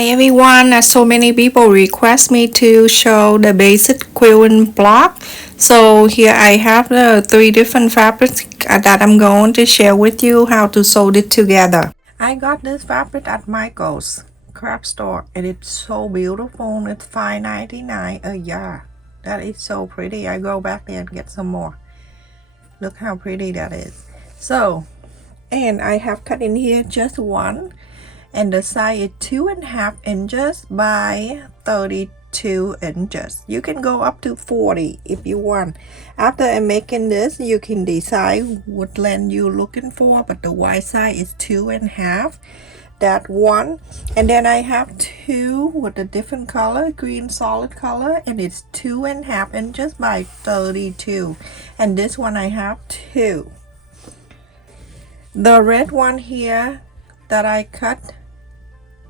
Hi everyone, so many people request me to show the basic quilting block. So here I have the 3 different fabrics that I'm going to share with you how to sew it together. I got this fabric at Michael's craft store and it's so beautiful. It's $5.99 a yard. That is so pretty. I go back there and get some more. Look how pretty that is. So, and I have cut in here just one, and the size is 2.5 inches by 32 inches. You can go up to 40 if you want. After I'm making this, you can decide what length you're looking for, but the wide side is 2.5. That one, and then I have two with a different color, green solid color, and it's 2.5 inches by 32, and this one I have two. The red one here that I cut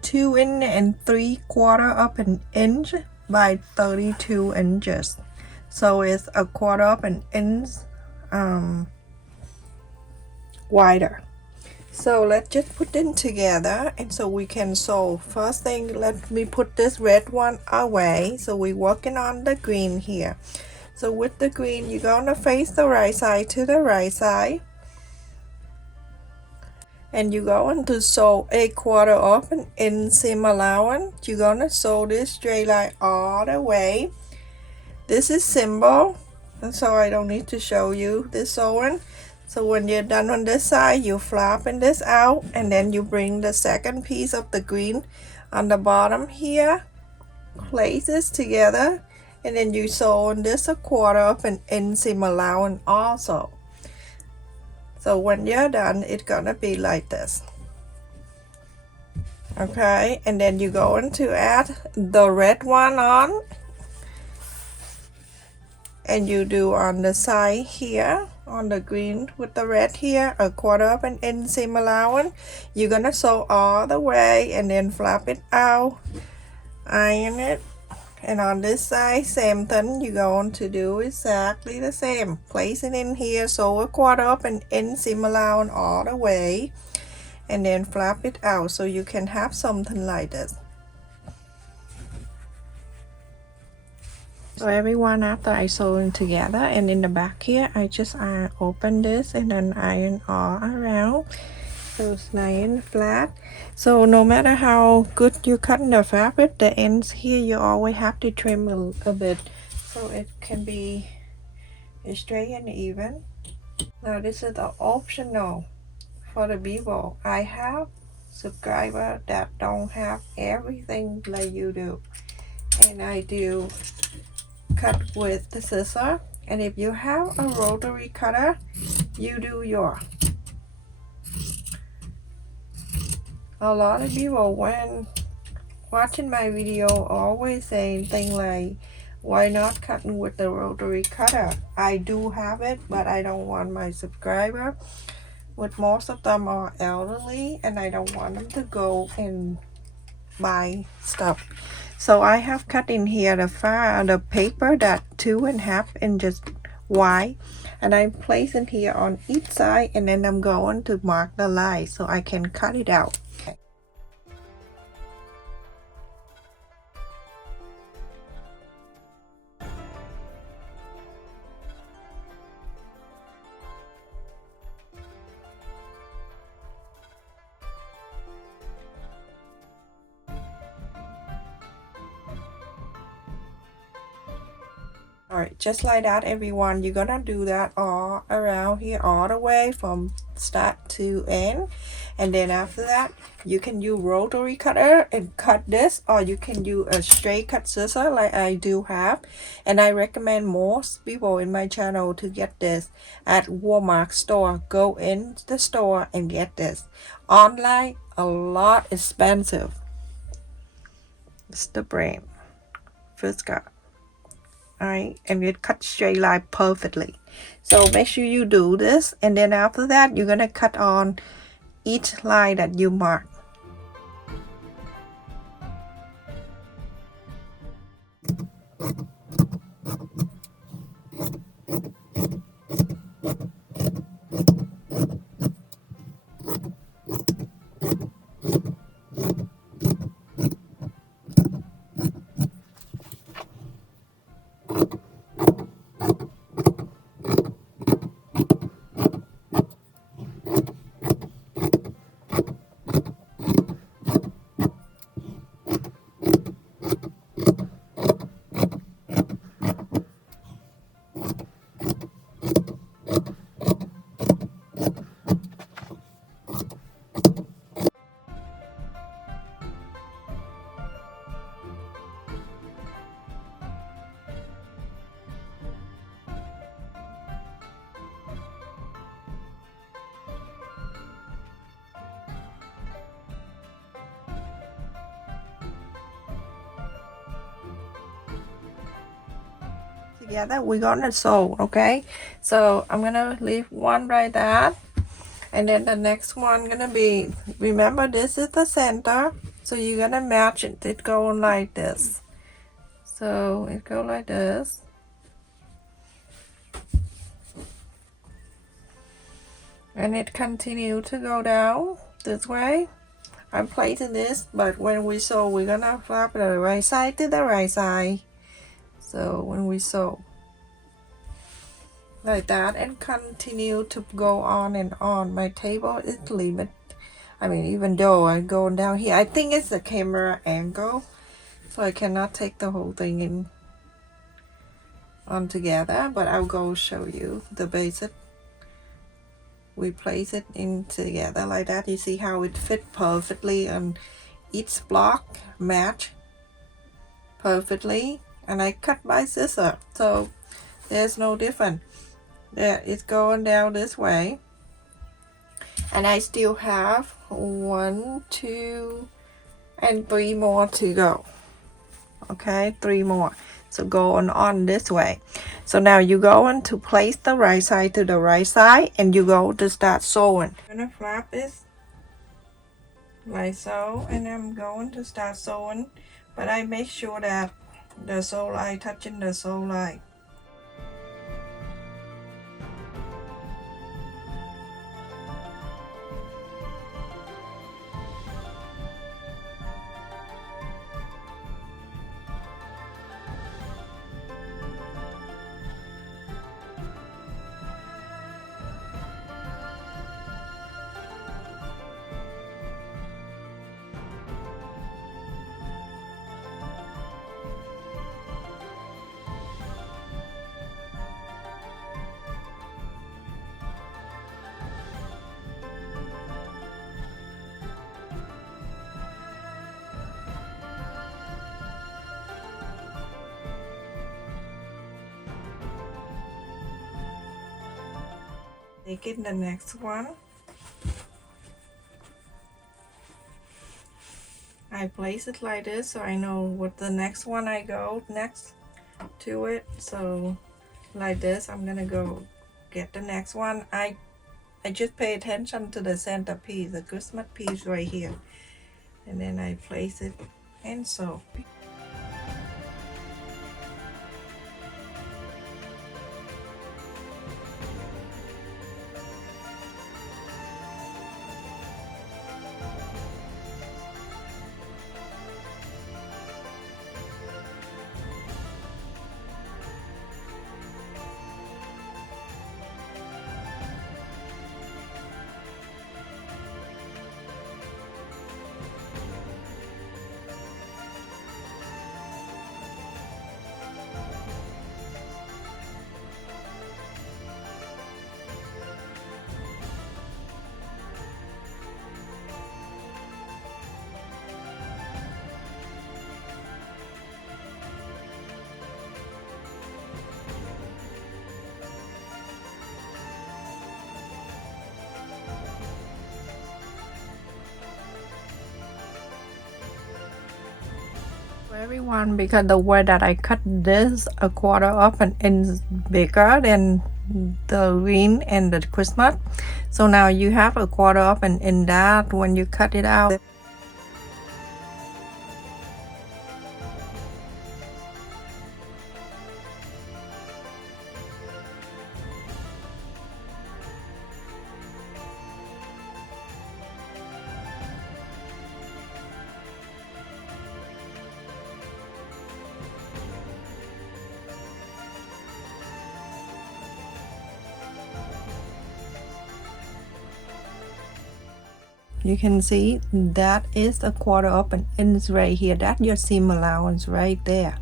2 3/4 of an inch by 32 inches, so it's a quarter of an inch wider. So let's just put them together and so we can sew. First thing, let me put this red one away. So we're working on the green here. So with the green, you're gonna face the right side to the right side, and you're going to sew 1/4 of an inch seam allowance. You're gonna sew this straight line all the way. This is simple, and so I don't need to show you this sewing. So when you're done on this side, you flapping this out, and then you bring the second piece of the green on the bottom here, place this together, and then you sew on this 1/4 of an inch seam allowance also. So when you're done, it's gonna be like this. Okay, and then you're going to add the red one on, and you do on the side here, on the green with the red here, 1/4 of an inch seam allowance. You're gonna sew all the way and then flap it out, iron it, and on this side same thing. You're going to do exactly the same. Place it in here, sew 1/4 of an inch seam allowance all the way, and then flap it out so you can have something like this. So everyone, after I sew them together, and in the back here I just open this and then iron all around so it's nice and flat. So no matter how good you cut the fabric, the ends here you always have to trim a bit so it can be straight and even. Now this is the optional for the people. I have subscribers that don't have everything like you do, and I do cut with the scissor, and if you have a rotary cutter, you do yours. A lot of people when watching my video always saying things like, why not cutting with the rotary cutter? I do have it, but I don't want my subscriber, with most of them are elderly, and I don't want them to go and buy stuff. So I have cut in here the paper that 2.5 inches wide, and I'm placing here on each side, and then I'm going to mark the line so I can cut it out. Alright, just like that everyone, you're gonna do that all around here, all the way from start to end. And then after that, you can use rotary cutter and cut this, or you can use a straight cut scissor like I do have. And I recommend most people in my channel to get this at Walmart store. Go in the store and get this. Online, a lot expensive. It's the brand Fisker. Alright, and it cuts straight line perfectly. So make sure you do this, and then after that you're gonna cut on each line that you mark. together, we're gonna sew. Okay, so I'm gonna leave one like that, and then the next one gonna be, remember this is the center, so you're gonna match it. It go like this, so it go like this, and it continue to go down this way. I'm placing this, but when we sew, we're gonna flap the right side to the right side. So when we sew like that and continue to go on and on, my table is limit. I mean, even though I'm going down here, I think it's the camera angle, so I cannot take the whole thing in on together, but I'll go show you the basic. We place it in together like that. You see how it fit perfectly on each block, match perfectly, and I cut by scissor, so there's no difference. There, it's going down this way, and I still have 1, 2, and 3 more to go. Okay, 3 more. So go on this way. So now you're going to place the right side to the right side, and you go to start sewing. I'm gonna flap this like so, and I'm going to start sewing, but I make sure that the sew line touching the sew line. Taking the next one, I place it like this, so I know what the next one I go next to it. So like this, I'm gonna go get the next one. I just pay attention to the center piece, the Christmas piece right here, and then I place it and sew. Everyone, because the way that I cut this a quarter up and inch bigger than the green and the Christmas, so now you have a quarter up and in that when you cut it out. You can see that is a quarter up an inch right here. That's your seam allowance right there.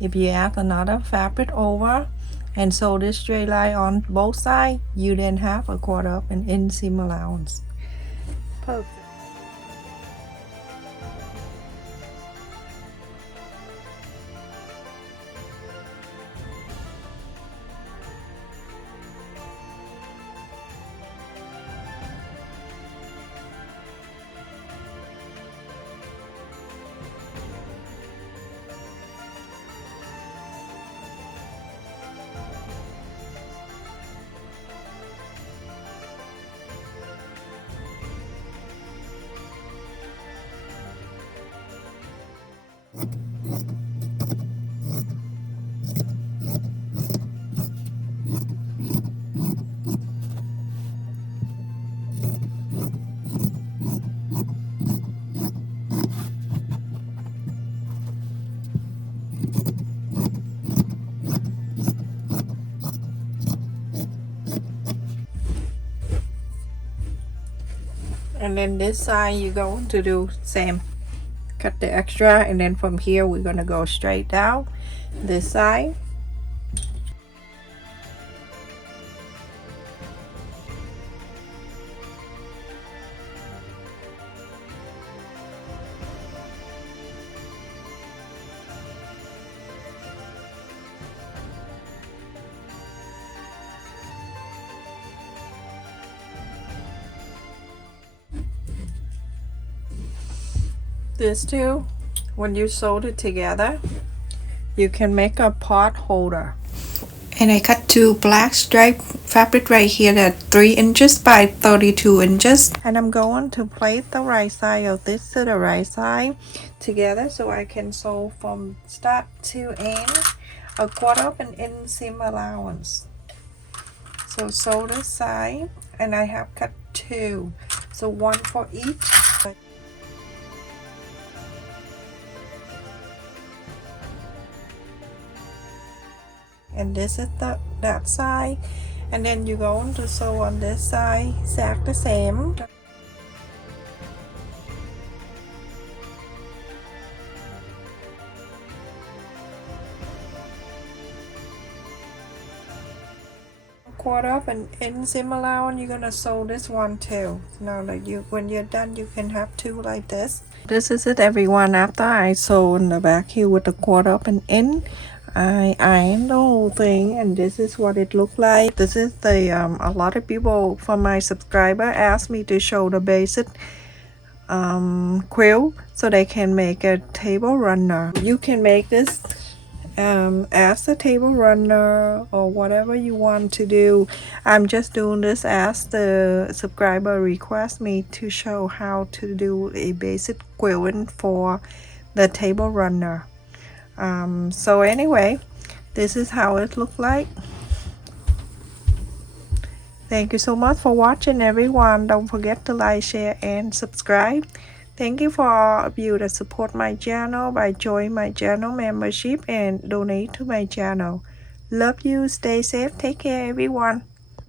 If you add another fabric over and sew this straight line on both sides, you then have a quarter up an inch seam allowance. Perfect. And then this side you're going to do same, cut the extra, and then from here we're gonna go straight down this side. This too, when you sew it together, you can make a pot holder. And I cut two black stripe fabric right here that 3 inches by 32 inches. And I'm going to place the right side of this to the right side together so I can sew from start to end a 1/4 of an inch seam allowance. So sew this side, and I have cut 2, so 1 for each. And this is that side, and then you're going to sew on this side exact the same. Quarter of an inch seam allowance, you're gonna sew this one too. Now that when you're done, you can have 2 like this. This is it, everyone. After I sew in the back here with a 1/4 of an inch, I ironed the whole thing, and this is what it looked like. This is the a lot of people from my subscriber asked me to show the basic quilt so they can make a table runner. You can make this as a table runner or whatever you want to do. I'm just doing this as the subscriber request me to show how to do a basic quilting for the table runner. So anyway, this is how it looked like. Thank you so much for watching, everyone. Don't forget to like, share, and subscribe. Thank you for all of you that support my channel by joining my channel membership and donate to my channel. Love you. Stay safe. Take care, everyone.